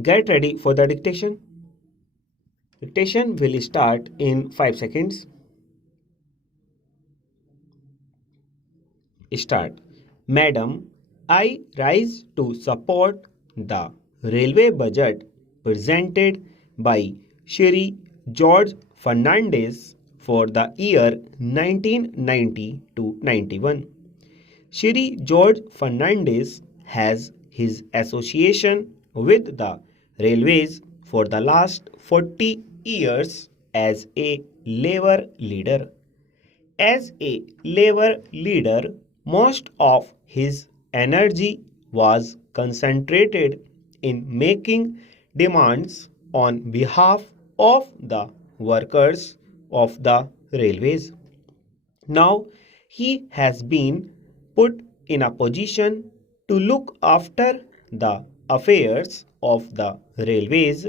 Get ready for the dictation. Dictation will start in 5 seconds. Start. Madam, I rise to support the railway budget presented by Shri George Fernandez for the year 1990 to 91. Shri George Fernandez has his association with the railways for the last 40 years as a labor leader. As a labor leader, most of his energy was concentrated in making demands on behalf of the workers of the railways. Now he has been put in a position to look after the affairs of the railways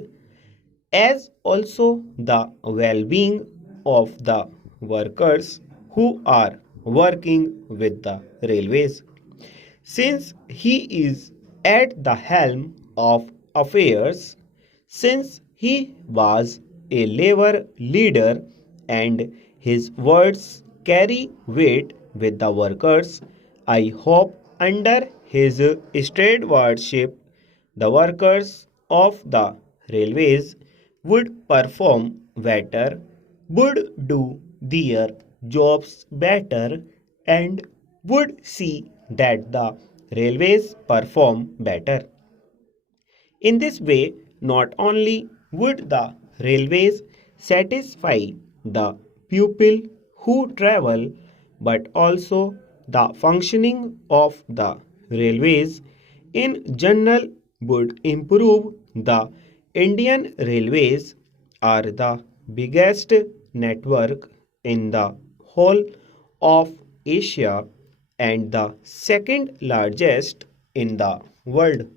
as also the well being of the workers who are working with the railways. Since he is at the helm of affairs, since he was a labor leader and his words carry weight with the workers, I hope under his stewardship the workers of the railways would perform better, would do their jobs better, and would see that the railways perform better. In this way, not only would the railways satisfy the pupil who travel, but also the functioning of the railways in general would improve. The Indian Railways are the biggest network in the whole of Asia and the second largest in the world.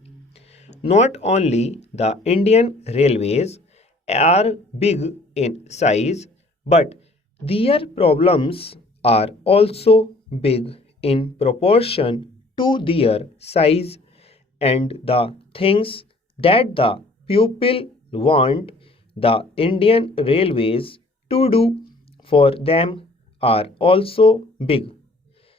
Not only the Indian railways are big in size, but their problems are also big in proportion to their size, and the things that the people want the Indian railways to do for them are also big.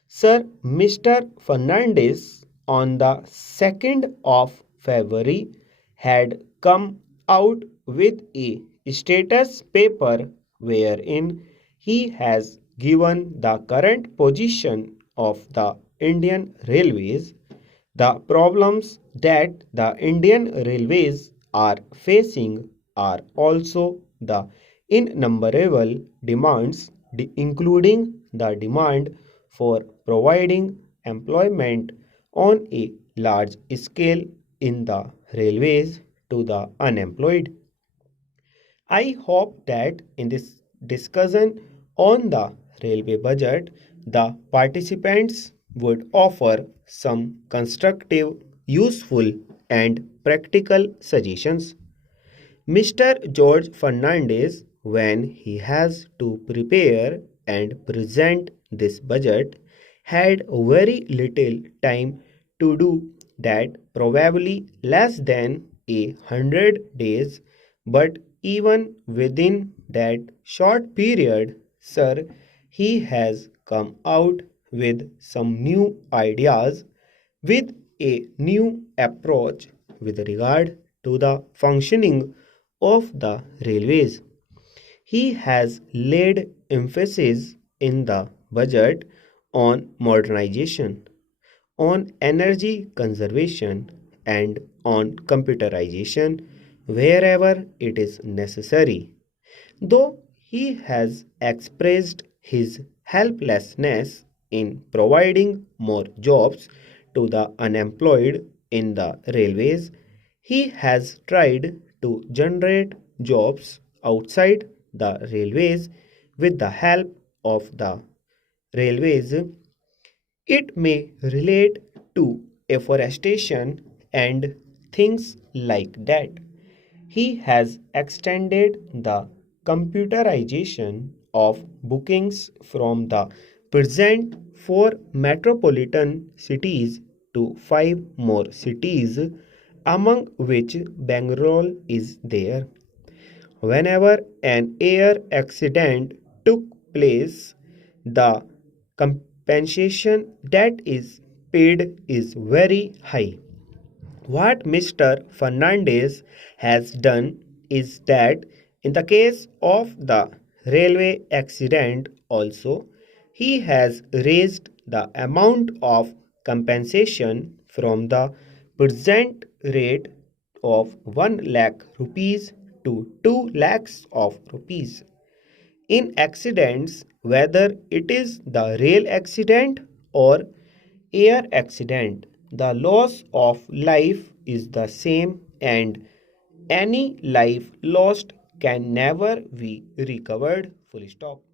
Sir Mr. Fernandez on the 2nd of February had come out with a status paper wherein he has given the current position of the Indian Railways, the problems that the Indian Railways are facing are also the innumerable demands, including the demand for providing employment on a large scale in the railways to the unemployed. I hope that in this discussion on the railway budget, the participants would offer some constructive, useful, and practical suggestions. Mr. George Fernandez, when he has to prepare and present this budget, had very little time to do that, probably less than 100 days, but even within that short period, sir, he has come out with some new ideas, with a new approach with regard to the functioning of the railways. He has laid emphasis in the budget on modernization, on energy conservation, and on computerization wherever it is necessary. Though he has expressed his helplessness in providing more jobs to the unemployed in the railways, he has tried to generate jobs outside the railways with the help of the railways. It may relate to afforestation and things like that. He has extended the computerization of bookings from the present 4 metropolitan cities to 5 more cities among which Bangalore is there. Whenever an air accident took place, the compensation that is paid is very high. What Mr. Fernandez has done is that in the case of the railway accident also, he has raised the amount of compensation from the present rate of 1 lakh rupees to 2 lakhs of rupees. In accidents, whether it is the rail accident or air accident, the loss of life is the same and any life lost can never be recovered. Full stop.